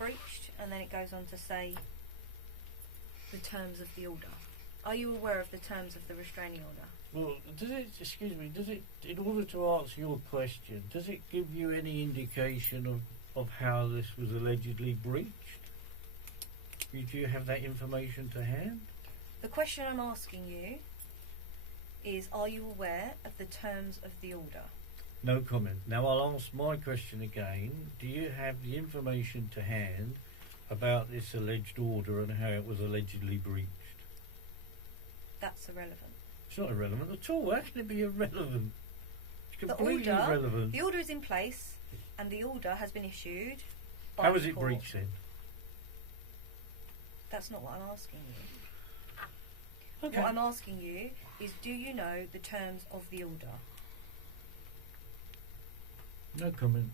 breached, and then it goes on to say the terms of the order. Are you aware of the terms of the restraining order? Well, does it, in order to answer your question, does it give you any indication of how this was allegedly breached? Do you have that information to hand? The question I'm asking you is, are you aware of the terms of the order? No comment. Now I'll ask my question again. Do you have the information to hand about this alleged order and how it was allegedly breached? That's irrelevant. It's not irrelevant at all. How can it be irrelevant? It's completely irrelevant. The order is in place, and the order has been issued by How was the it court. breached then? That's not what I'm asking you. Okay. What I'm asking you is, do you know the terms of the order? No comment.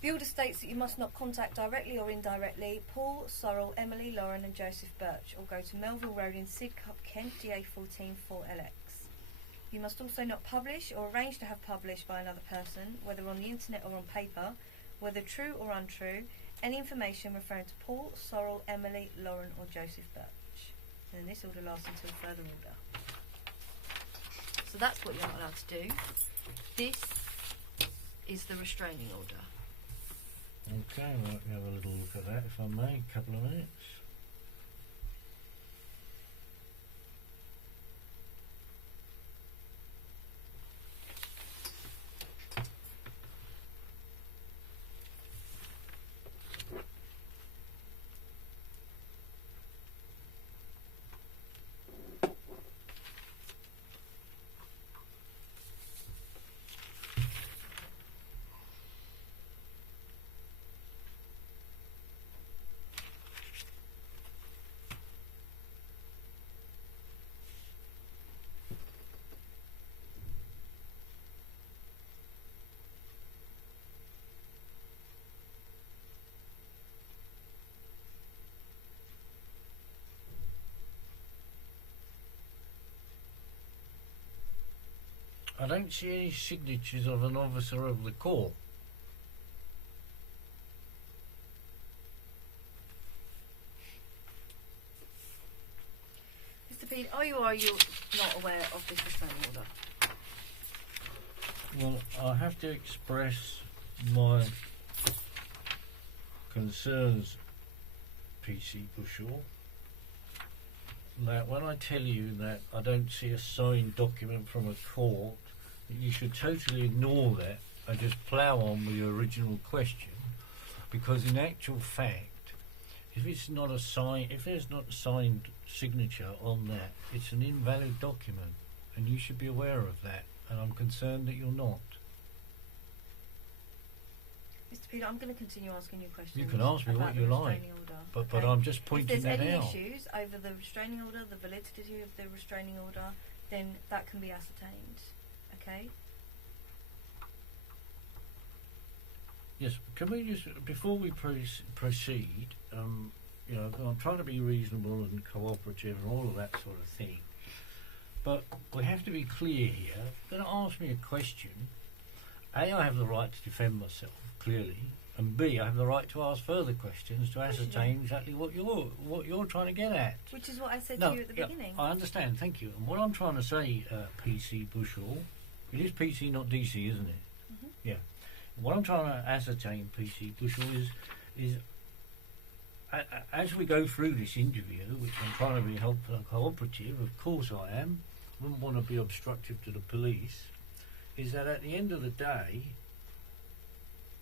The order states that you must not contact directly or indirectly Paul, Sorrel, Emily, Lauren and Joseph Birch, or go to Melville Road in Sidcup, Kent, DA 14 4LX. You must also not publish or arrange to have published by another person, whether on the internet or on paper, whether true or untrue, any information referring to Paul, Sorrel, Emily, Lauren or Joseph Birch. And then this order lasts until further order. So that's what you're not allowed to do. This is the restraining order. Okay, well, let me have a little look at that if I may, a couple of minutes. I don't see any signatures of an officer of the court. Mr. Pead, are you or are you not aware of this restraining order? Well, I have to express my concerns, PC Bushell, that when I tell you that I don't see a signed document from a court, that you should totally ignore that and just plough on with your original question, because in actual fact, if there's not a signed signature on that, it's an invalid document, and you should be aware of that, and I'm concerned that you're not. Mr. Pead, I'm going to continue asking you questions. You can ask me what you like, but I'm just pointing that out. If there's any issues over the restraining order, the validity of the restraining order, then that can be ascertained. Okay? Yes. Can we just, before we proceed, you know, I'm trying to be reasonable and cooperative and all of that sort of thing, but we have to be clear here. You're going to ask me a question. A, I have the right to defend myself, clearly, and B, I have the right to ask further questions to ascertain exactly what you're trying to get at. Which is what I said to you at the beginning. I understand, thank you. And what I'm trying to say, PC Bushell, it is PC, not DC, isn't it? Mm-hmm. Yeah. What I'm trying to ascertain, PC Bushell, is as we go through this interview, which I'm trying to be helpful and cooperative, of course I am, wouldn't want to be obstructive to the police, is that at the end of the day,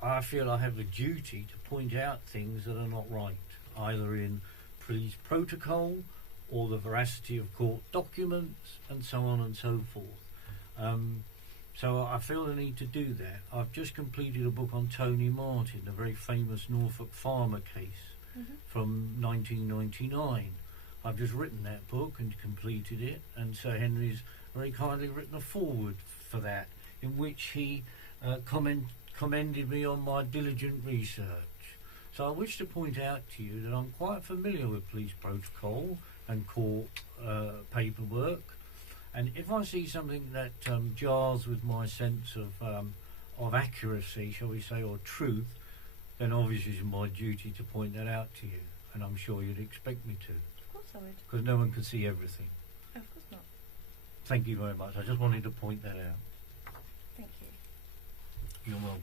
I feel I have a duty to point out things that are not right, either in police protocol or the veracity of court documents and so on and so forth. So I feel the need to do that. I've just completed a book on Tony Martin, a very famous Norfolk farmer case from 1999. I've just written that book and completed it, and Sir Henry's very kindly written a foreword for that, in which he commended me on my diligent research. So I wish to point out to you that I'm quite familiar with police protocol and court paperwork, and if I see something that jars with my sense of accuracy, shall we say, or truth, then obviously it's my duty to point that out to you, and I'm sure you'd expect me to, Of course I would. because no one can see everything. Oh, of course not. Thank you very much. I just wanted to point that out. Thank you. You're welcome.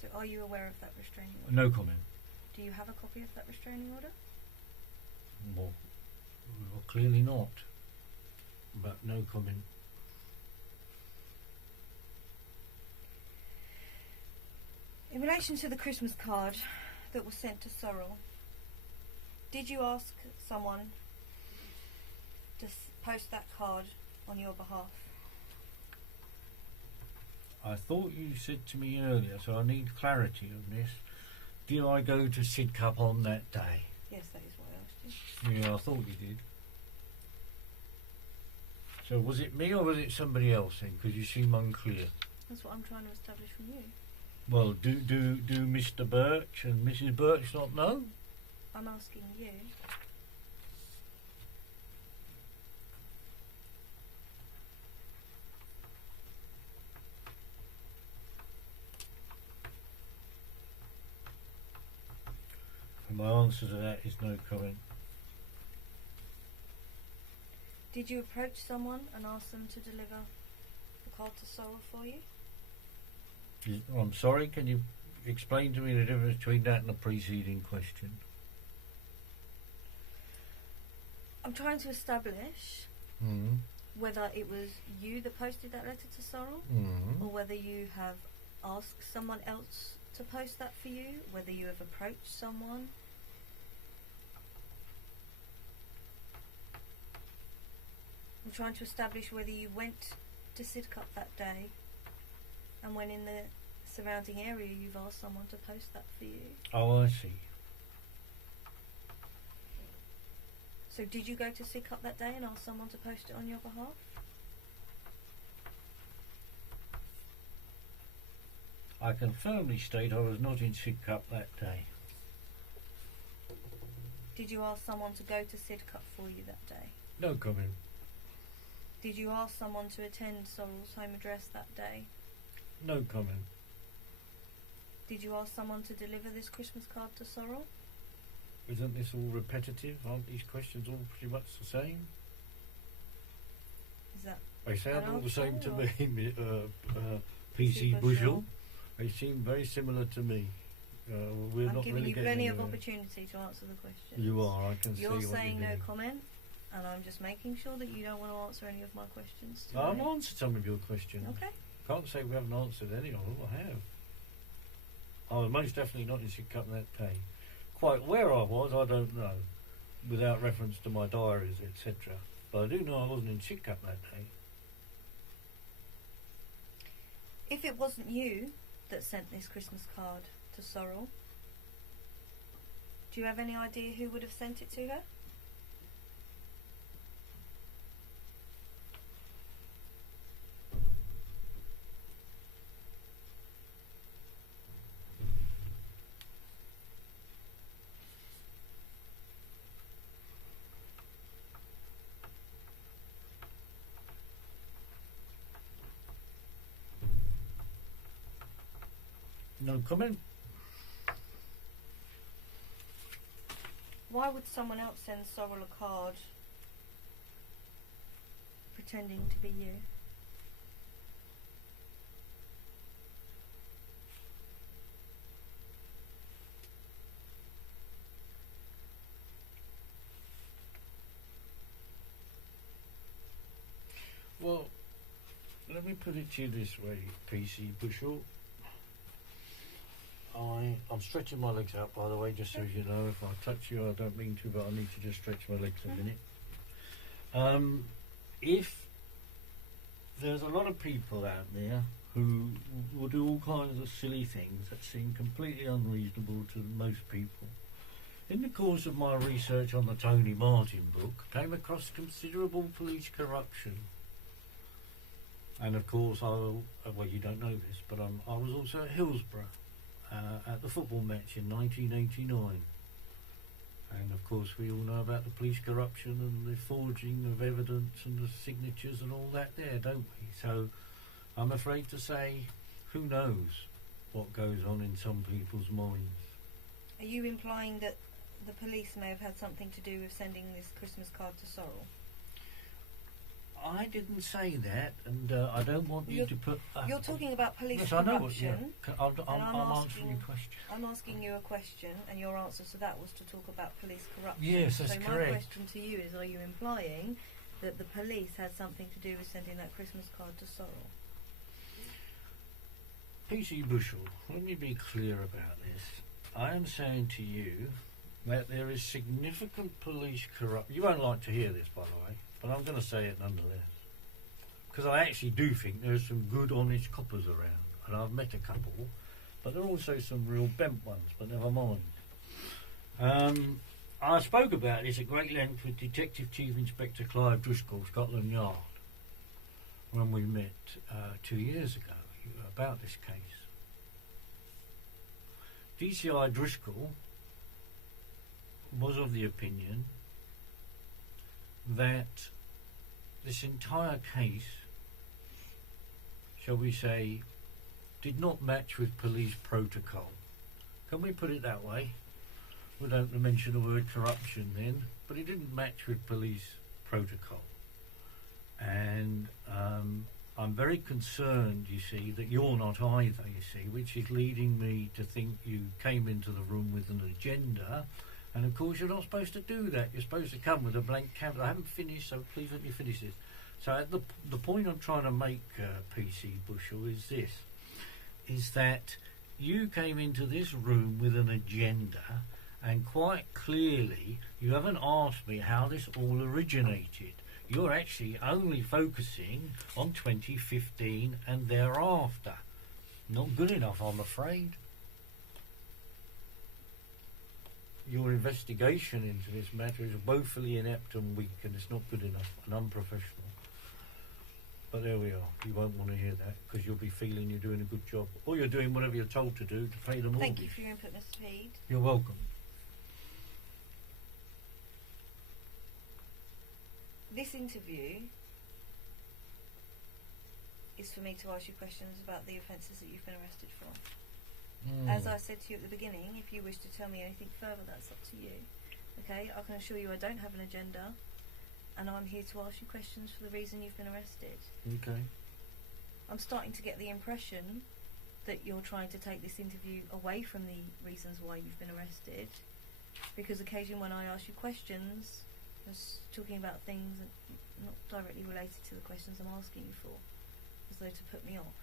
So are you aware of that restraining order? No comment. Do you have a copy of that restraining order? Well, clearly not. But no comment. In relation to the Christmas card that was sent to Sorrel, did you ask someone to post that card on your behalf? I thought you said to me earlier, so I need clarity on this. Did I go to Sidcup on that day? Yes, that is what I asked you. Yeah, I thought you did. So was it me or was it somebody else then? Because you seem unclear. That's what I'm trying to establish from you. Well, do Mr. Birch and Mrs. Birch not know? I'm asking you. And my answer to that is no comment. Did you approach someone and ask them to deliver the card to Sorrel for you? I'm sorry, can you explain to me the difference between that and the preceding question? I'm trying to establish whether it was you that posted that letter to Sorrel, or whether you have asked someone else to post that for you, whether you have approached someone. I'm trying to establish whether you went to Sidcup that day, and when in the surrounding area you've asked someone to post that for you. Oh, I see. So did you go to Sidcup that day and ask someone to post it on your behalf? I can firmly state I was not in Sidcup that day. Did you ask someone to go to Sidcup for you that day? No comment. Did you ask someone to attend Sorrel's home address that day? No comment. Did you ask someone to deliver this Christmas card to Sorrel? Isn't this all repetitive? Aren't these questions all pretty much the same? Is that They sound an all the same answer to or- me, PC Super Bushel. sure. They seem very similar to me. We're I'm not giving really you getting plenty of anywhere. opportunity to answer the question. You are, I can see You're what saying you're no doing. comment, and I'm just making sure that you don't want to answer any of my questions today. I've answered some of your questions. Okay. Can't say we haven't answered any of them. I have. I was most definitely not in Sidcup that day. Quite where I was, I don't know, without reference to my diaries, etc. But I do know I wasn't in Sidcup that day. If it wasn't you that sent this Christmas card to Sorrel, do you have any idea who would have sent it to her? No comment? Why would someone else send Sorrel a card pretending to be you? Well, let me put it to you this way, PC Bushel. I'm stretching my legs out, by the way, just so you know. If I touch you, I don't mean to, but I need to just stretch my legs a minute. If there's a lot of people out there who will do all kinds of silly things that seem completely unreasonable to most people. In the course of my research on the Tony Martin book, came across considerable police corruption. And of course, well, you don't know this, but I was also at Hillsborough at the football match in 1989. And of course, we all know about the police corruption and the forging of evidence and the signatures and all that there, don't we? So I'm afraid to say, who knows? what goes on in some people's minds. Are you implying that the police may have had something to do with sending this Christmas card to Sorrel? I didn't say that, and I don't want you to put... You're talking about police yes, corruption. I know. Yeah. I'm answering your question. I'm asking you a question, and your answer to that was to talk about police corruption. Yes, that's correct. My question to you is, are you implying that the police had something to do with sending that Christmas card to Sorrel? PC Bushell, let me be clear about this. I am saying to you that there is significant police corruption. You won't like to hear this, by the way, but I'm going to say it nonetheless. Because I actually do think there's some good, honest coppers around, and I've met a couple, but there are also some real bent ones, but never mind. I spoke about this at great length with Detective Chief Inspector Clive Driscoll, Scotland Yard, when we met 2 years ago about this case. DCI Driscoll was of the opinion that this entire case, shall we say, did not match with police protocol. Can we put it that way? We don't mention the word corruption then, but it didn't match with police protocol. And I'm very concerned, you see, that you're not either, you see, which is leading me to think you came into the room with an agenda, and of course you're not supposed to do that. You're supposed to come with a blank canvas. I haven't finished, so please let me finish this. So the point I'm trying to make, PC Bushell, is this, is that you came into this room with an agenda, and quite clearly you haven't asked me how this all originated. You're actually only focusing on 2015 and thereafter. Not good enough, I'm afraid. Your investigation into this matter is woefully inept and weak, and it's not good enough and unprofessional. But there we are. You won't want to hear that, because you'll be feeling you're doing a good job, or you're doing whatever you're told to do to pay the mortgage. Thank you for your input, Mr. Pead. You're welcome. This interview is for me to ask you questions about the offences that you've been arrested for. As I said to you at the beginning, if you wish to tell me anything further, that's up to you. Okay, I can assure you I don't have an agenda, and I'm here to ask you questions for the reason you've been arrested. Okay. I'm starting to get the impression that you're trying to take this interview away from the reasons why you've been arrested, because occasionally when I ask you questions, you're talking about things that not directly related to the questions I'm asking you for, as though to put me off.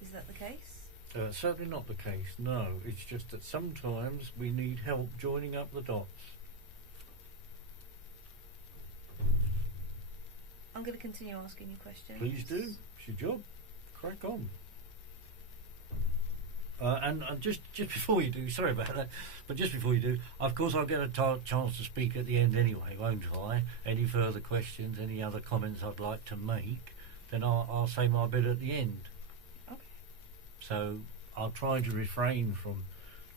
Is that the case? Certainly not the case, no. It's just that sometimes we need help joining up the dots. I'm going to continue asking you questions. Please do. It's your job. Crack on. And just before you do, sorry about that, but just before you do, of course I'll get a chance to speak at the end anyway, won't I? Any further questions, any other comments I'd like to make, then I'll say my bit at the end. Okay. So I'll try to refrain from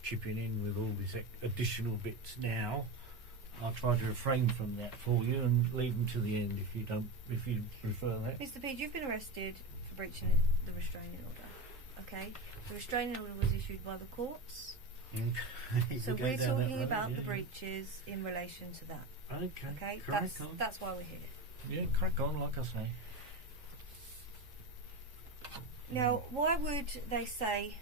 chipping in with all these additional bits now. I'll try to refrain from that for you and leave them to the end if you prefer that. Mr. Pead, you've been arrested for breaching the restraining order. Okay? The restraining order was issued by the courts. Okay. So we're talking about the breaches in relation to that. Okay. Okay? That's why we're here. Yeah, crack on, like I say. Now, why would they say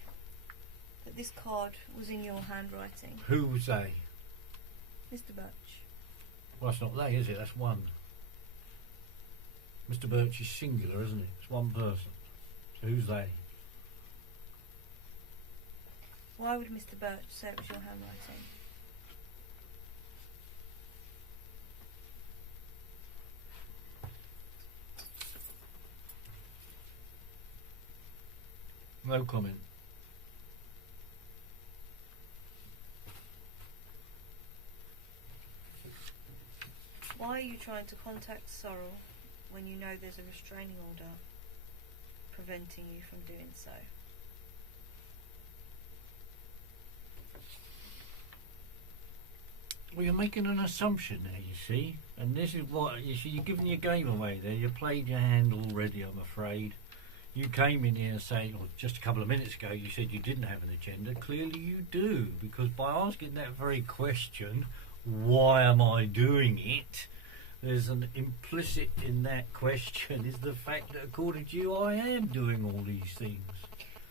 that this card was in your handwriting? Who was they? Mr. Birch. Well, that's not they, is it? That's one. Mr. Birch is singular, isn't it? It's one person. So who's they? Why would Mr. Birch say it was your handwriting? No comment. Why are you trying to contact Sorrel when you know there's a restraining order preventing you from doing so? Well, you're making an assumption there, you see, and this is what you see. You're giving your game away there. You played your hand already, I'm afraid. You came in here saying, or just a couple of minutes ago, you said you didn't have an agenda. Clearly you do, because by asking that very question, why am I doing it? There's an implicit in that question is the fact that according to you, I am doing all these things.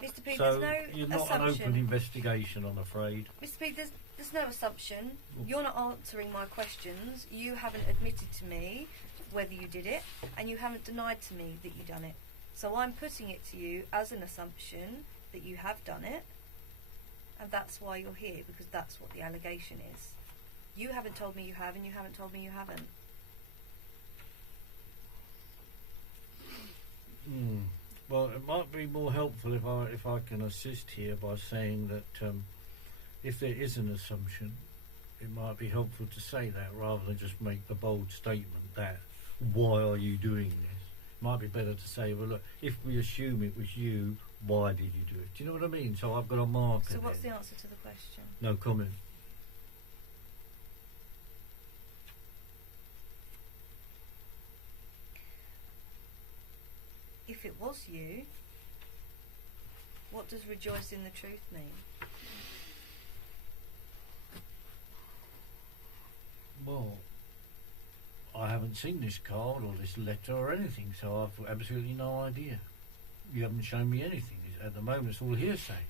Mr. Pead, So there's no you're not assumption. an open investigation, I'm afraid. Mr. Pead, there's no assumption. You're not answering my questions. You haven't admitted to me whether you did it, and you haven't denied to me that you done it. So I'm putting it to you as an assumption that you have done it, and that's why you're here, because that's what the allegation is. You haven't told me you have, and you haven't told me you haven't. Well, it might be more helpful if I can assist here by saying that if there is an assumption, it might be helpful to say that rather than just make the bold statement that why are you doing this? It might be better to say, well, look, if we assume it was you, why did you do it? Do you know what I mean? So I've got a marker. So what's there. the answer to the question? No comment. If it was you, what does rejoice in the truth mean? Well, I haven't seen this card or this letter or anything, so I've absolutely no idea. You haven't shown me anything. At the moment, it's all hearsay.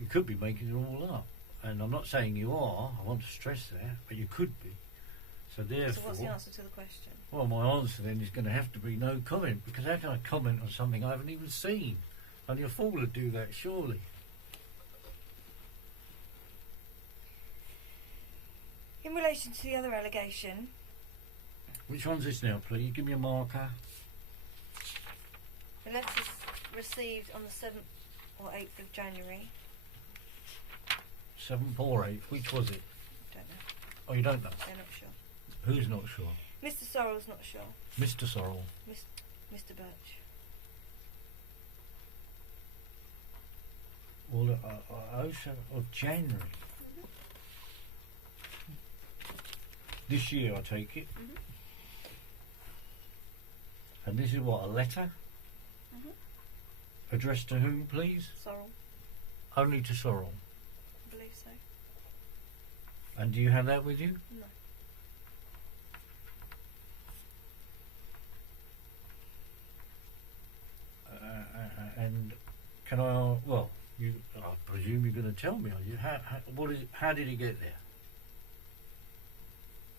You could be making it all up. And I'm not saying you are, I want to stress that, but you could be. So therefore... So what's the answer to the question? Well, my answer then is going to have to be no comment, because how can I comment on something I haven't even seen? Only a fool would do that, surely. In relation to the other allegation... Which one's this now, please? Give me a marker. The letters received on the 7th or 8th of January. 7th or 8th, which was it? Don't know. Oh, you don't know? They're not sure. Who's not sure? Mr. Sorrell's not sure. Mr. Sorrell. Mr. Birch. Well, 7th of January. This year, I take it. And this is what, a letter? Addressed to whom, please? Sorrell. Only to Sorrell. I believe so. And do you have that with you? No. And can I? Well, I presume you're going to tell me. Are you? How did it get there?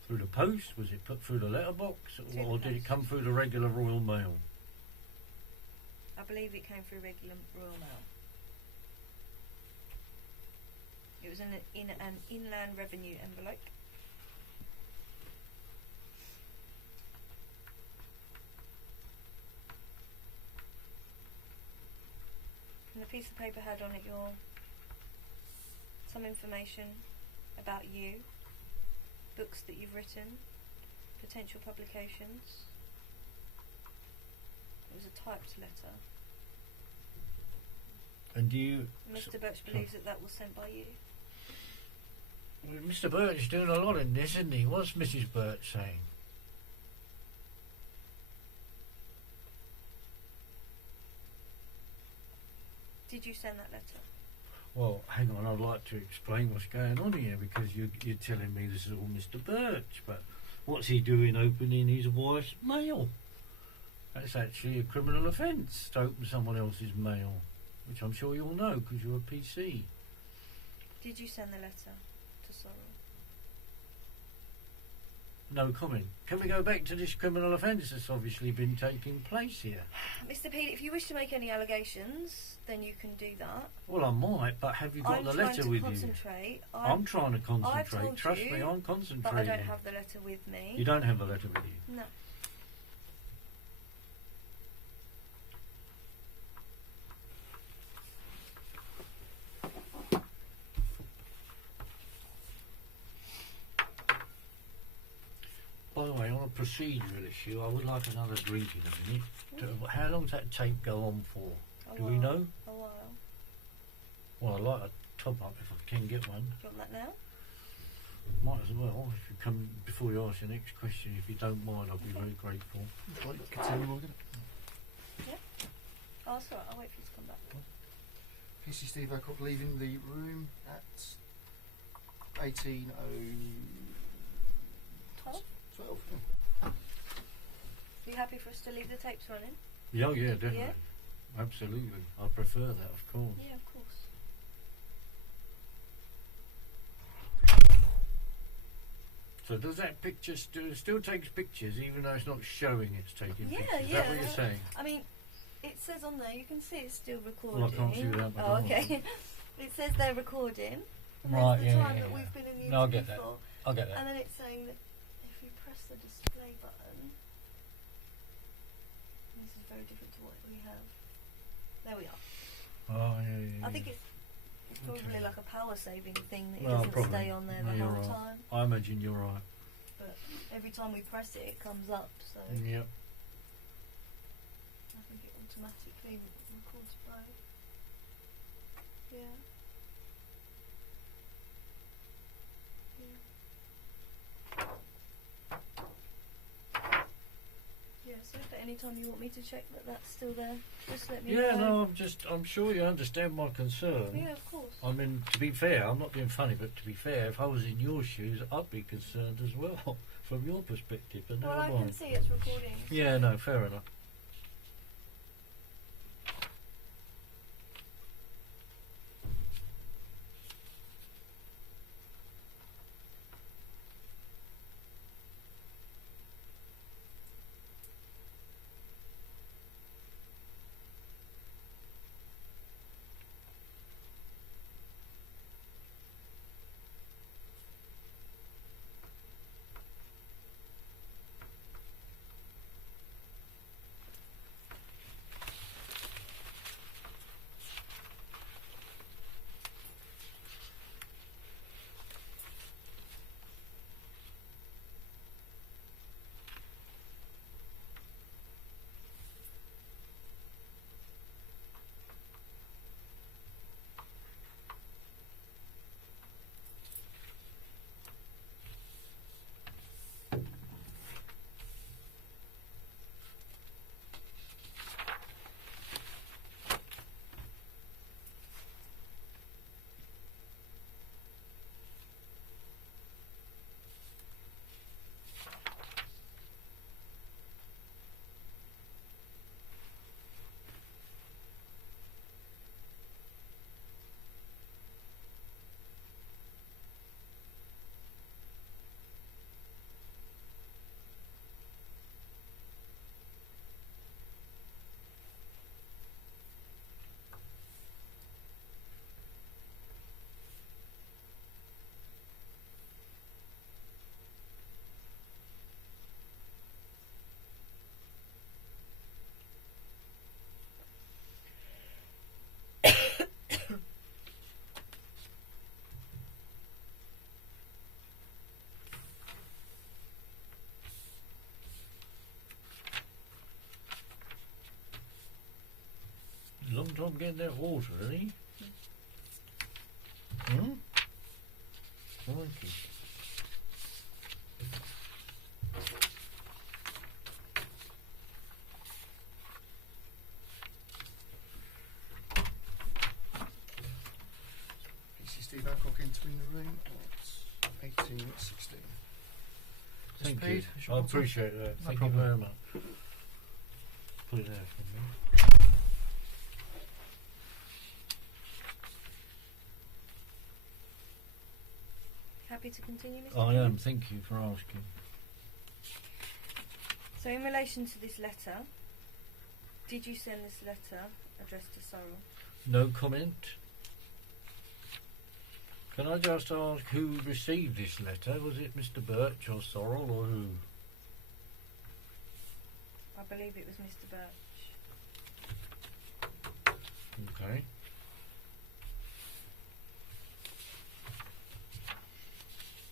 Through the post? Was it put through the letterbox, or did it come through the regular Royal Mail? I believe it came through regular Royal Mail. It was in an Inland Revenue envelope. And the piece of paper had on it some information about you, books that you've written, potential publications. It was a typed letter. And do you... Mr. Birch believes that was sent by you. Well, Mr. Birch is doing a lot in this, isn't he? What's Mrs. Birch saying? Did you send that letter? Well, hang on, I'd like to explain what's going on here, because you're telling me this is all Mr. Birch, but what's he doing opening his wife's mail? That's actually a criminal offence to open someone else's mail, which I'm sure you'll know because you're a PC. Did you send the letter to Sorrell? No comment. Can we go back to this criminal offence that's obviously been taking place here? Mr. Pead, if you wish to make any allegations, then you can do that. Well, I might, but have you got the letter with you? I'm trying to concentrate. told Trust you, me, I'm concentrating. But I don't have the letter with me. You don't have the letter with you? No. By the way, on a procedural issue, I would like another drink in a minute. How long does that tape go on for? Do we know? A while. Well, I'd like a top up if I can get one. Do you want that now? Might as well. If you come before you ask the next question, if you don't mind, I'll be very grateful. Right, continue, Morgan. Oh, sorry, I'll wait for you to come back. PC Steve Acock leaving the room at 18:12. 12. Are you happy for us to leave the tapes running? Yeah, yeah, definitely. Yeah? Absolutely. I prefer that, of course. Yeah, of course. So does that picture still takes pictures even though it's not showing it's taking Yeah, pictures? Is yeah. that what you're saying? I mean, it says on there, you can see it's still recording. Well, I can't see that. But Oh, okay. It says they're recording. And Right, there's the yeah, time yeah, that yeah. we've been in the No, I interview get that. for. I'll get that. And then it's saying that if you press the display button, this is very different to what we have. There we are. Oh, yeah. I think it's probably Okay. like a power saving thing that it Well, doesn't probably. stay on there No, the you're whole right. time. I imagine you're right. But every time we press it, it comes up. So Yep. I think it automatically records both. Yeah. Yeah, so if at any time you want me to check that that's still there, just let me know. Yeah, no, I'm sure you understand my concern. Yeah, of course. I mean, to be fair, I'm not being funny, but to be fair, if I was in your shoes, I'd be concerned as well, from your perspective. But Well, never I mind. can see it's recording. Yeah, no, fair enough. Long time getting that water, isn't he? Hmm? Thank you. PC Steve Acock entering the room at 18:16. Thank Pead, you. is your I answer? appreciate that. No Thank you problem. very much. Put it there for me. Happy to continue, Mr. I Pead? am. Thank you for asking. So in relation to this letter, did you send this letter addressed to Sorrel? No comment. Can I just ask who received this letter? Was it Mr. Birch or Sorrel or who? I believe it was Mr. Birch. Okay.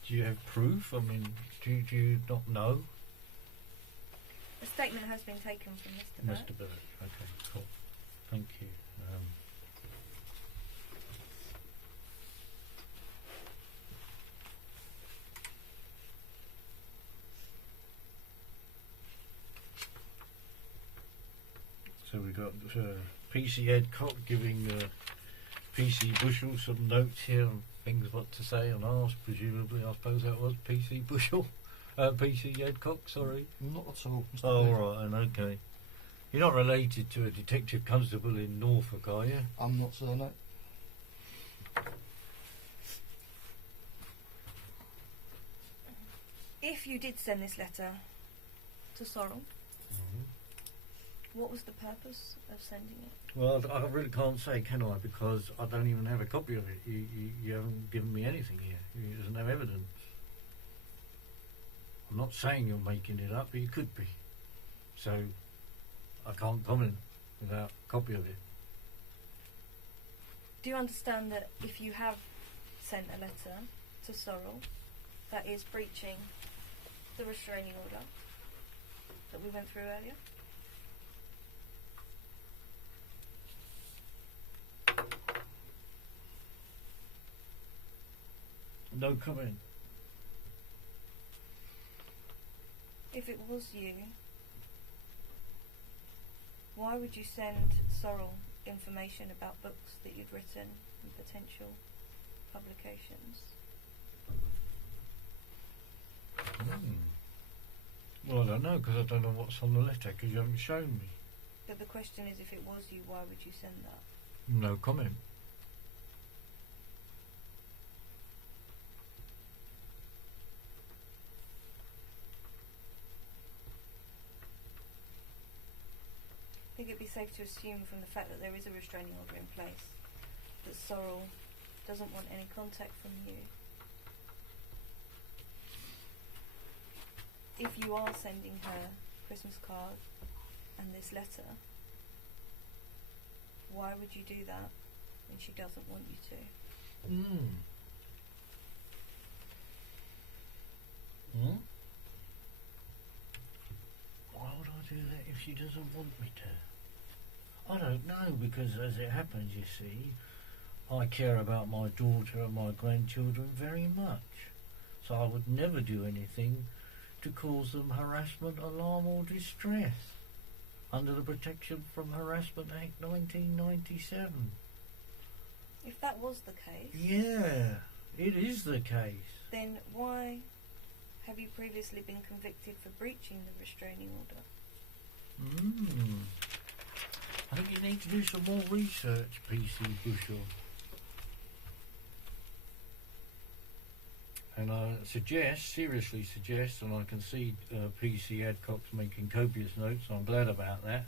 Do you have proof? I mean, do you not know? A statement has been taken from Mr. Birch. Mr. Birch. Okay, cool. Thank you. So we got PC Headcock giving PC Bushel some notes here and things what to say and ask. Presumably, I suppose that was PC Bushel, PC Headcock. Sorry. Not at all. Mr. Oh, Pead. right, and okay. You're not related to a detective constable in Norfolk, are you? I'm not sure, no. If you did send this letter to Sorrel, what was the purpose of sending it? Well, I really can't say, can I? Because I don't even have a copy of it. You haven't given me anything here. There's no evidence. I'm not saying you're making it up, but you could be. So, I can't comment without a copy of it. Do you understand that if you have sent a letter to Sorrel, that is breaching the restraining order that we went through earlier? No comment. If it was you, why would you send Sorrel information about books that you'd written and potential publications? Well, I don't know, because I don't know what's on the letter, because you haven't shown me. But the question is, if it was you, why would you send that? No comment. I think it'd be safe to assume from the fact that there is a restraining order in place that Sorrel doesn't want any contact from you. If you are sending her Christmas card and this letter, why would you do that when she doesn't want you to? Why would I do that if she doesn't want me to? I don't know, because as it happens, you see, I care about my daughter and my grandchildren very much. So I would never do anything to cause them harassment, alarm or distress under the Protection from Harassment Act 1997. If that was the case, Yeah, it is the case. then why have you previously been convicted for breaching the restraining order? I think you need to do some more research, PC Bushel. And I seriously suggest, and I can see PC Adcock's making copious notes, I'm glad about that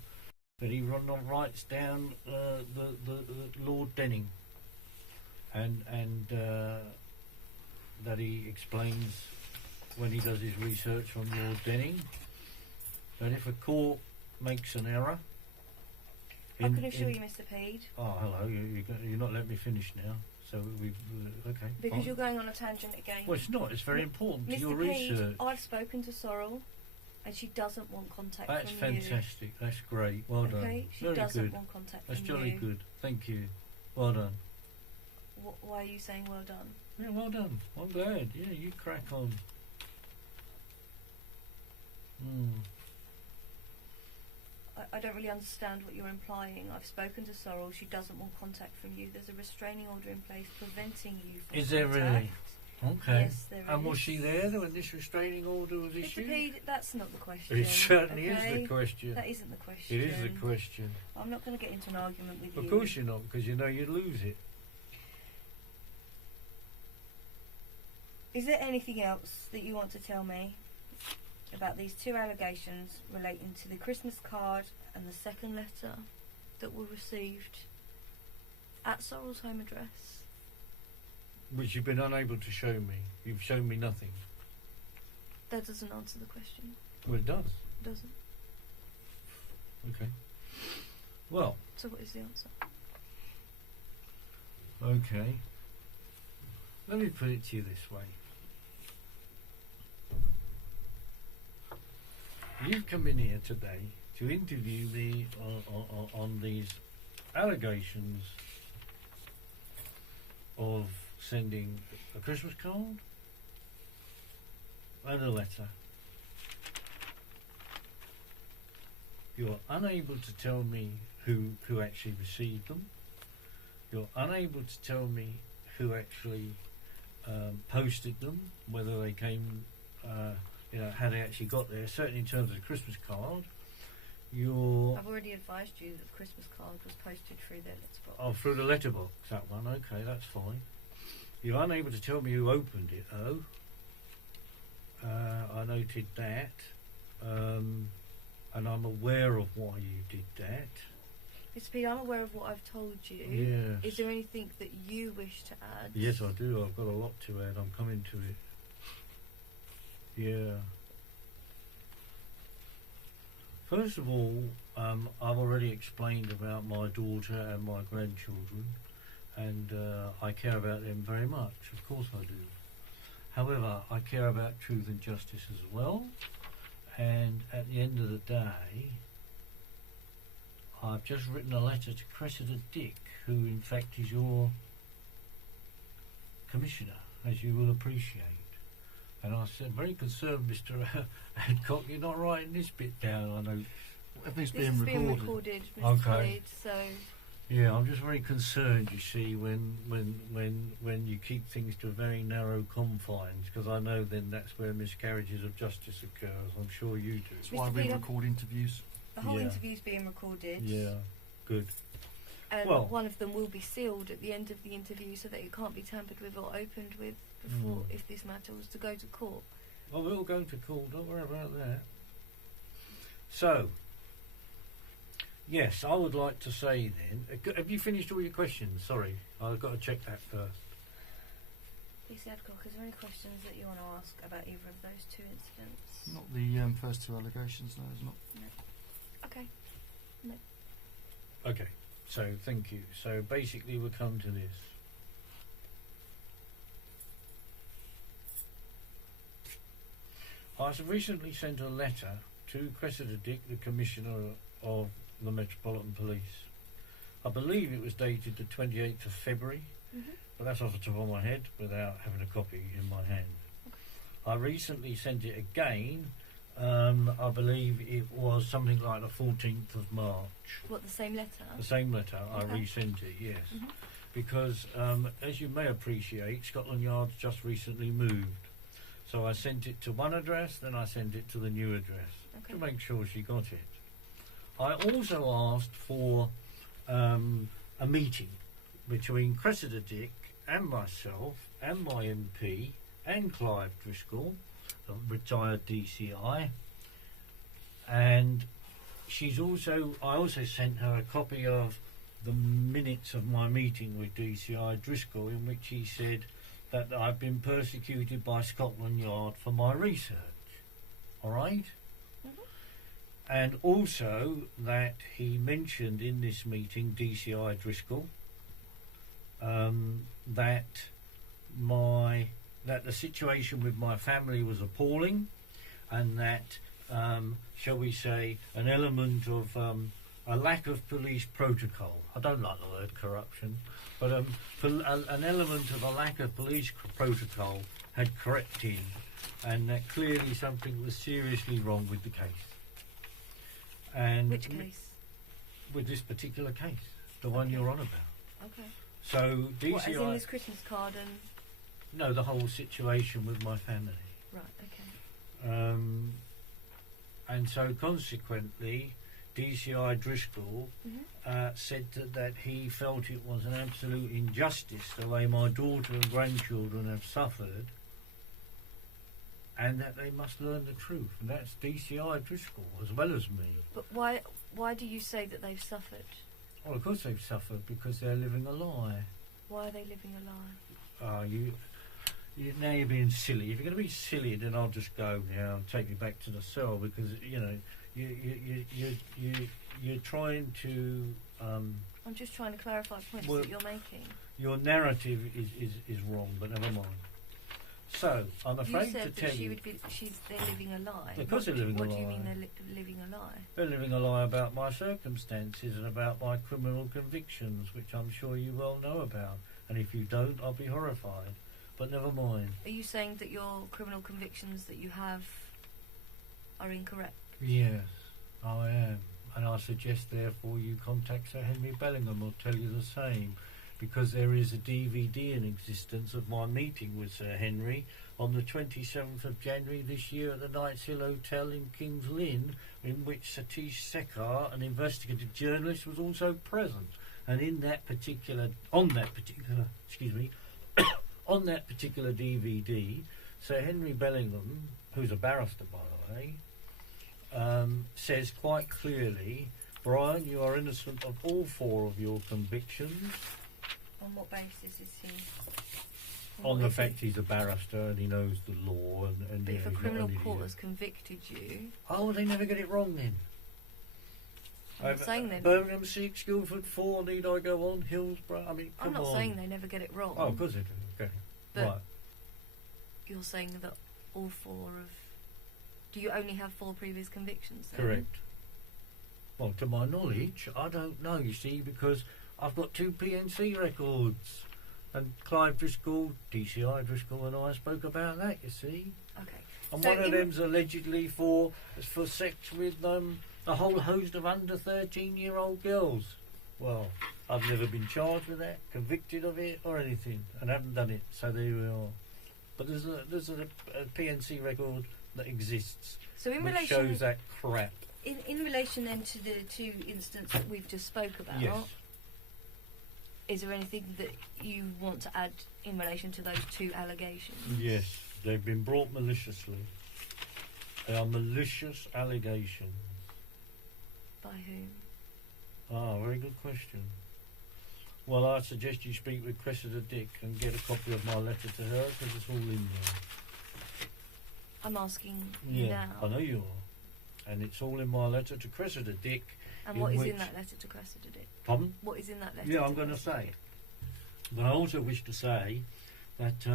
he writes down the Lord Denning, and that he explains when he does his research on Lord Denning that if a court makes an error, I can assure you, Mr. Pead. Oh, hello. You're not letting me finish now. So we've okay. Because fine. you're going on a tangent again. Well, it's not. It's very important to Mr. your Pead, research. I've spoken to Sorrel, and she doesn't want contact That's from you. fantastic. That's great. Well done. Okay, she very doesn't good. want contact That's from jolly you. good. Thank you. Well done. Why are you saying well done? Yeah, well done. I'm glad. Yeah, you crack on. I don't really understand what you're implying. I've spoken to Sorrel. She doesn't want contact from you. There's a restraining order in place preventing you from Is there contact. really? Okay. Yes, there And is. was she there when this restraining order was Mr. issued? Pead, that's not the question. It certainly okay? is the question. That isn't the question. It is the question. I'm not going to get into an argument with you. Of course you're not, because you know you'd lose it. Is there anything else that you want to tell me about these two allegations relating to the Christmas card and the second letter that were received at Sorrel's home address? Which you've been unable to show me. You've shown me nothing. That doesn't answer the question. Well, it does. It doesn't. Okay. Well, So what is the answer? okay. Let me put it to you this way. You've come in here today to interview me on these allegations of sending a Christmas card and a letter. You're unable to tell me who actually received them. You're unable to tell me who actually posted them, whether they came, how they actually got there. Certainly in terms of the Christmas card, I've already advised you that the Christmas card was posted through their letterbox. Oh, through the letterbox, that one. Okay, that's fine. You're unable to tell me who opened it, though. I noted that. And I'm aware of why you did that. Mr. Pead, I'm aware of what I've told you. Yes. Is there anything that you wish to add? Yes, I do. I've got a lot to add. I'm coming to it. Yeah. First of all, I've already explained about my daughter and my grandchildren, and I care about them very much. Of course I do. However, I care about truth and justice as well, and at the end of the day, I've just written a letter to Cressida Dick, who in fact is your commissioner, as you will appreciate. And I said, very concerned, Mr. Adcock, you're not writing this bit down. I know everything's this being is recorded. being recorded, Mr. Okay. Pead, so yeah, I'm just very concerned, you see, when you keep things to very narrow confines, because I know then that's where miscarriages of justice occurs. I'm sure you do. That's why Mr. we Pead, record interviews. the whole Yeah. interview's being recorded. Yeah, good. And Well- one of them will be sealed at the end of the interview so that it can't be tampered with or opened with before, if this matter was to go to court. Well, we'll go to court, don't worry about that. So, yes, I would like to say then, have you finished all your questions? Sorry, I've got to check that first. PC Adcock, is there any questions that you want to ask about either of those two incidents? Not the first two allegations, no, there's not. Okay. Okay, so thank you. So basically we'll come to this. I have recently sent a letter to Cressida Dick, the Commissioner of the Metropolitan Police. I believe it was dated the 28th of February, but that's off the top of my head without having a copy in my hand. I recently sent it again. I believe it was something like the 14th of March. What, the same letter? The same letter, I Okay. resent it, yes. Because, as you may appreciate, Scotland Yard's just recently moved. So I sent it to one address, then I sent it to the new address Okay. to make sure she got it. I also asked for a meeting between Cressida Dick and myself and my MP and Clive Driscoll, a retired DCI, and I also sent her a copy of the minutes of my meeting with DCI Driscoll, in which he said that I've been persecuted by Scotland Yard for my research. All right? And also that he mentioned in this meeting, DCI Driscoll, that the situation with my family was appalling, and that, shall we say, an element of a lack of police protocol. I don't like the word corruption, but an element of a lack of police protocol had crept in, and that clearly something was seriously wrong with the case. And Which case? with this particular case, the one you're on about. Okay. So DCI, What, as in this Christmas card and... no, the whole situation with my family. Right, okay. And so consequently, DCI Driscoll said that he felt it was an absolute injustice the way my daughter and grandchildren have suffered, and that they must learn the truth. And that's DCI Driscoll as well as me. But why do you say that they've suffered? Well, of course they've suffered because they're living a lie. Why are they living a lie? Now you're being silly. If you're going to be silly, then I'll just go now and take me back to the cell, because you're trying to. I'm just trying to clarify points Well, that you're making. Your narrative is wrong, but never mind. So I'm You afraid said to that tell you, they're living a lie. Because they're living a What do you lie. mean they're living a lie? they're living a lie about my circumstances and about my criminal convictions, which I'm sure you well know about. And if you don't, I'll be horrified. But never mind. Are you saying that your criminal convictions that you have are incorrect? Yes, I am. and I suggest therefore you contact Sir Henry Bellingham or tell you the same, because there is a DVD in existence of my meeting with Sir Henry on the 27th of January this year at the Knights Hill Hotel in King's Lynn, in which Satish Sekar, an investigative journalist, was also present. And on that particular DVD, Sir Henry Bellingham, who's a barrister by the way, says quite clearly, Brian, you are innocent of all 4 of your convictions. On what basis is he? On the fact he's a barrister and he knows the law, and But yeah, if a he's not criminal only court has convicted you, oh, they never get it wrong then. I'm not saying they. Birmingham 6, Guildford 4, need I go on? Hillsborough, I mean, come I'm not on. saying they never get it wrong. Oh, of course they do. Okay. But Right. you're saying that all 4 of. Do you only have 4 previous convictions then? Correct. Well, to my knowledge, I don't know, you see, because I've got 2 PNC records. And Clive Driscoll, DCI Driscoll and I spoke about that, you see. Okay. And So one of them's allegedly for sex with a whole host of under 13-year-old girls. Well, I've never been charged with that, convicted of it or anything, and haven't done it, so there we are. But there's a PNC record that exists, So in which relation, shows that crap. in relation then to the 2 incidents that we've just spoke about, Yes. is there anything that you want to add in relation to those 2 allegations? Yes, they've been brought maliciously. They are malicious allegations. By whom? Ah, very good question. Well, I suggest you speak with Cressida Dick and get a copy of my letter to her, because it's all in there. I'm asking you now. I know you are. And it's all in my letter to Cressida Dick. And what is which- in that letter to Cressida Dick? Pardon? What is in that letter? Yeah, I'm going to say. But I also wish to say that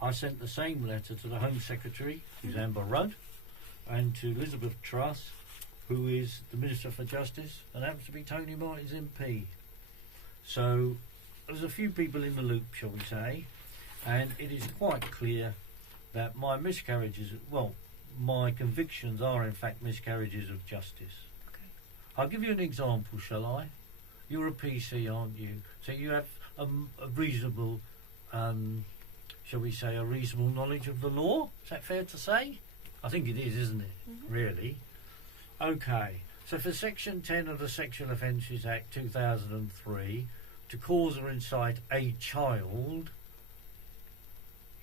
I sent the same letter to the Home Secretary, who's Amber Rudd, and to Elizabeth Truss, who is the Minister for Justice, and happens to be Tony Martin's MP. So there's a few people in the loop, shall we say, and it is quite clear that my my convictions are in fact miscarriages of justice. Okay. I'll give you an example, shall I? You're a PC, aren't you? So you have a reasonable, shall we say, a reasonable knowledge of the law? Is that fair to say? I think it is, isn't it? Mhm. Really? Okay. So for Section 10 of the Sexual Offences Act 2003, to cause or incite a child,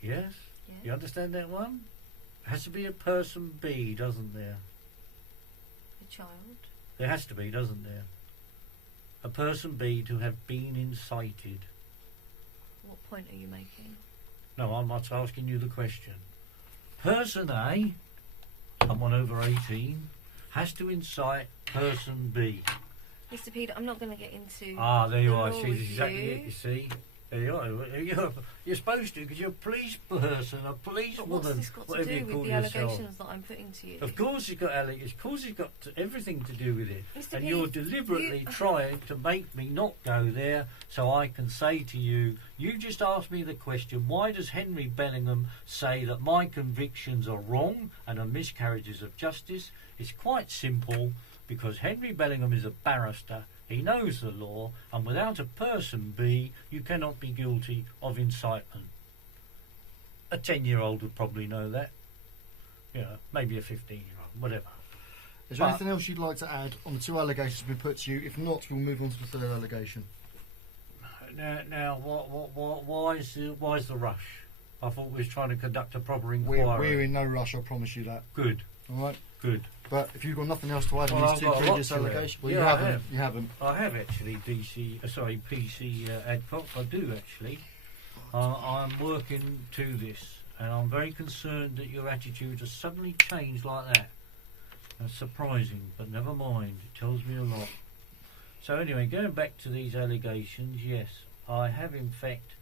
yes? Yeah. You understand that one? It has to be a person B, doesn't there? A child. There has to be, doesn't there? A person B to have been incited. What point are you making? No, I'm not asking you the question. Person A, someone over 18, has to incite person B. Mr. Pead, I'm not going to get into. Ah, there you the are. law See, with exactly you. it, you see. There you are. You're supposed to, because you're a police person, a police But what's woman, this got to whatever you do call with the yourself. allegations that I'm putting to you? Of course it's got allegations. Of course it's got everything to do with it. Mr. And Pead, you're deliberately trying to make me not go there so I can say to you, you just asked me the question, why does Henry Bellingham say that my convictions are wrong and are miscarriages of justice? It's quite simple, because Henry Bellingham is a barrister. He knows the law, and without a person B, you cannot be guilty of incitement. A 10-year-old would probably know that. You know, maybe a 15-year-old, whatever. Is there anything else you'd like to add on the 2 allegations that have been put to you? If not, we'll move on to the 3rd allegation. Now, why is the rush? I thought we was trying to conduct a proper inquiry. We're in no rush, I promise you that. Good, All right. good. But if you've got nothing else to add Well, on I've these 2 got a lot previous to add. allegations, well, Yeah, I you haven't. I have actually, PC Adcock. I do actually. I'm working to this, and I'm very concerned that your attitude has suddenly changed like that. That's surprising, but never mind. It tells me a lot. So anyway, going back to these allegations, yes, I have in fact.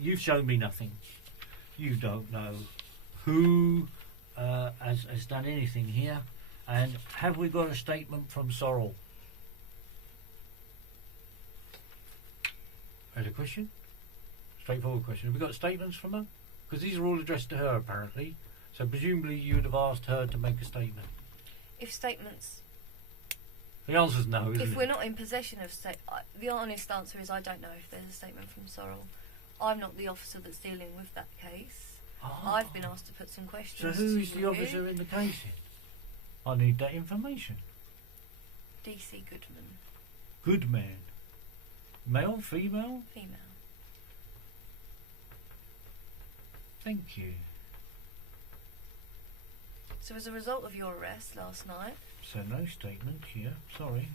You've shown me nothing. You don't know who has done anything here, and have we got a statement from Sorrel? Had a question? Straightforward question. Have we got statements from her? Because these are all addressed to her apparently. So presumably you would have asked her to make a statement. If statements The answer's no, isn't If it? we're not in possession of the honest answer is I don't know if there's a statement from Sorrel. I'm not the officer that's dealing with that case. Ah. I've been asked to put some So questions who's to the you. officer in the case? I need that information. DC Goodman, Good man. Male, female? female. Thank you. So as a result of your arrest last night, So no statement here. Sorry.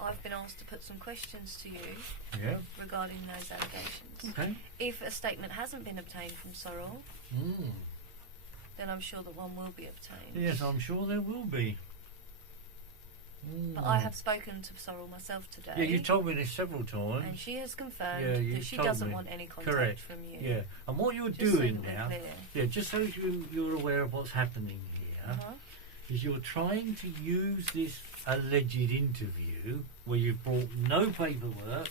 I've been asked to put some questions to you Yeah. regarding those allegations. Okay. If a statement hasn't been obtained from Sorrel, Mm. then I'm sure that one will be obtained. Yes, I'm sure there will be. But I have spoken to Sorrel myself today. Yeah, you told me this several and times. she has confirmed Yeah, you that she told doesn't me. want any contact Correct. from you. Yeah. And what you're Just so doing that we're now, clear. yeah, just so you're aware of what's happening here, Uh-huh. is you're trying to use this alleged interview where you've brought no paperwork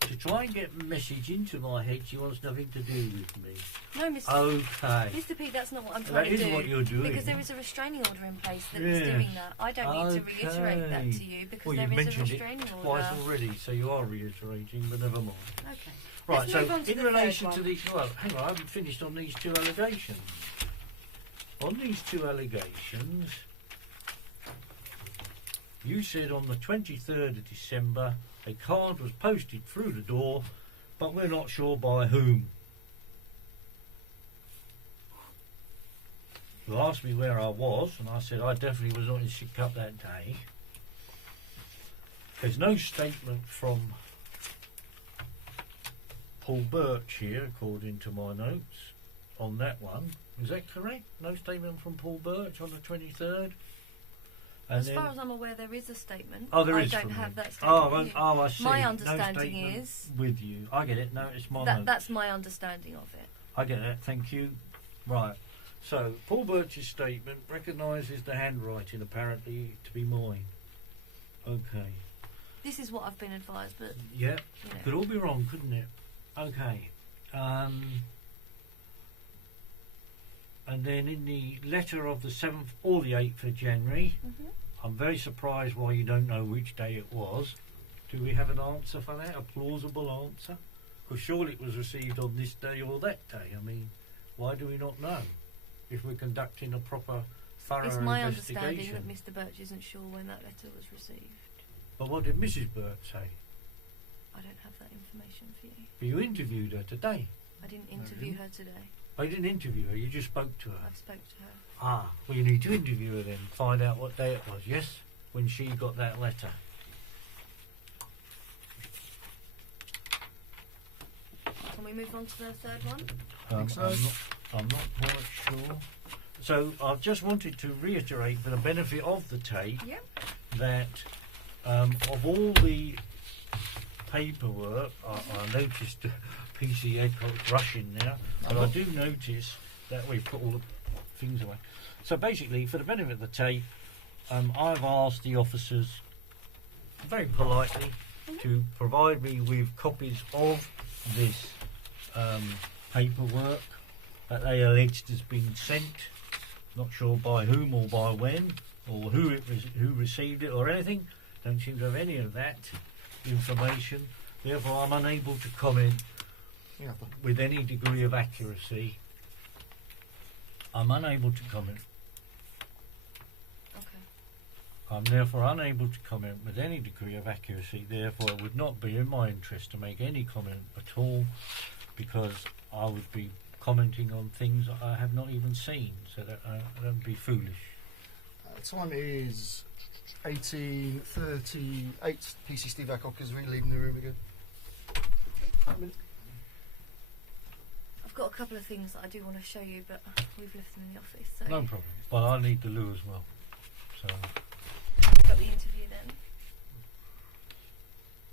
to try and get a message into my head she wants nothing to do with me. No, Mr. Okay. Mr. P, that's not what I'm That trying to is do. what you're doing. Because there is a restraining order in place that is Yes. doing that. I don't need to reiterate that Okay. to you because Well, there you is a mentioned restraining it order. twice already, so you are reiterating, but never mind. Okay. Right, Let's so move on to in the relation third to one. these, well, hang on, I haven't finished on these two allegations. On these two allegations, you said on the 23rd of December a card was posted through the door, but we're not sure by whom. You asked me where I was, and I said I definitely was not in Sidcup that day. There's no statement from Paul Birch here, according to my notes, on that one. Is that correct? No statement from Paul Birch on the 23rd? And As then, far as I'm aware, there is a statement. oh, there I is don't from have him. that statement. Oh, with you. I see. My No understanding statement is with you. I get it. No, it's my note. that's my understanding of it. I get that. Thank you. Right. So Paul Birch's statement recognises the handwriting apparently to be mine. Okay. This is what I've been advised, but Yeah. you know. Could all be wrong, couldn't it? Okay. And then in the letter of the 7th or the 8th of January, Mhm. I'm very surprised why you don't know which day it was. Do we have an answer for that? A plausible answer? Because surely it was received on this day or that day. I mean, why do we not know if we're conducting a proper, thorough It's my understanding investigation? that Mr. Birch isn't sure when that letter was received. But what did Mrs. Birch say? I don't have that information for you. You interviewed her today. I didn't interview her today. I didn't interview her, you just spoke to her. I spoke to her. Ah, well, you need to interview her then, find out what day it was, yes? When she got that letter. Can we move on to the third one? think so. I'm not quite sure. So I've just wanted to reiterate for the benefit of the tape Yep. that of all the paperwork, I noticed PC Edcott's rushing now, but I do notice that we've put all the things away. So basically, for the benefit of the tape, I've asked the officers very politely to provide me with copies of this paperwork that they alleged has been sent. Not sure by whom or by when, or who received it or anything. Don't seem to have any of that information. Therefore, I'm unable to comment Yeah. with any degree of accuracy. I'm unable to comment. Okay. I'm therefore unable to comment with any degree of accuracy. Therefore, it would not be in my interest to make any comment at all, because I would be commenting on things that I have not even seen. So that I don't be foolish. Time is 18:38. PC Steve Adcock is leaving the room again. I've got a couple of things that I do want to show you, but we've left them in the office. So No problem. But I need the loo as well. So we've got the interview then.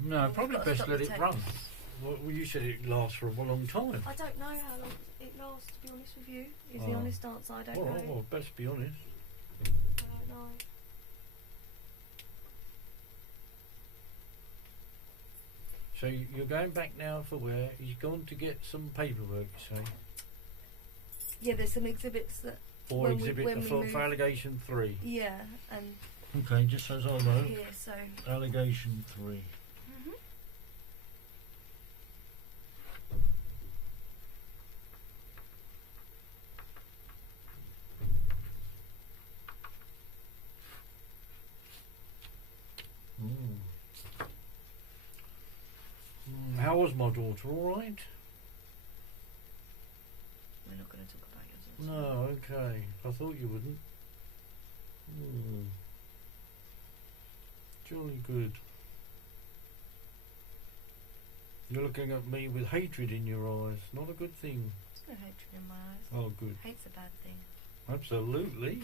no, Well, we've probably got to best stop let the it tape. run. Well, you said it lasts for a long time. I don't know how long it lasts, to be honest with you. Is the Oh. honest answer. I don't know. Well, best be honest. I don't know. So you're going back now for where? He's gone to get some paperwork, you say? Yeah, there's some exhibits that. Or When we exhibit move- for allegation 3. Yeah, and Okay, just as I wrote, here, so. allegation 3. Mhm. How was my daughter? All right? We're not going to talk about yours. No, okay. I thought you wouldn't. Jolly good. You're looking at me with hatred in your eyes. Not a good thing. There's no hatred in my eyes. Oh, good. Hate's a bad thing. Absolutely.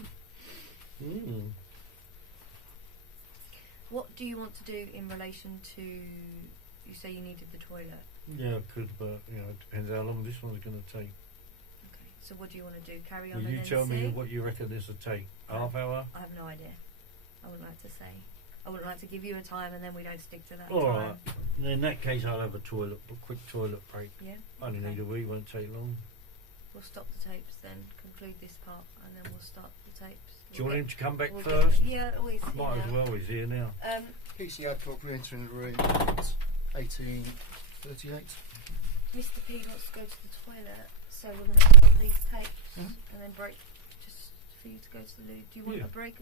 What do you want to do in relation to? You say you needed the toilet. Yeah, I could, but it depends how long this one's going to take. Okay. So what do you want to do? Carry on Will and you then tell me see? what you reckon this will take? Half hour? I have no idea. I wouldn't like to say. I wouldn't like to give you a time and then we don't stick to that All time. right. In that case, I'll have a quick toilet break. Yeah. I only need a wee, won't take long. We'll stop the tapes then, conclude this part, and then we'll start the tapes. Do you want him to come back we'll first? Yeah, always. Might as well, he's here now. PC Adcock, re-entering the room at 18:38. Mr. P wants to go to the toilet, so we're going to stop these tapes and then break just for you to go to the loo. Do you want a break,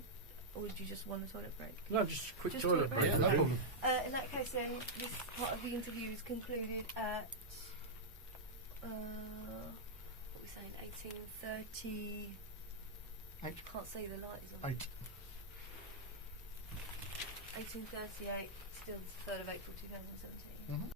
or would you just want a toilet break? No, just a quick Just toilet toilet break. Yeah, will no do. problem. In that case then, this part of the interview is concluded at, what are we saying, 18:30... Eight. Can't see the light is on. 8. 18:38, still the 3rd of April 2017.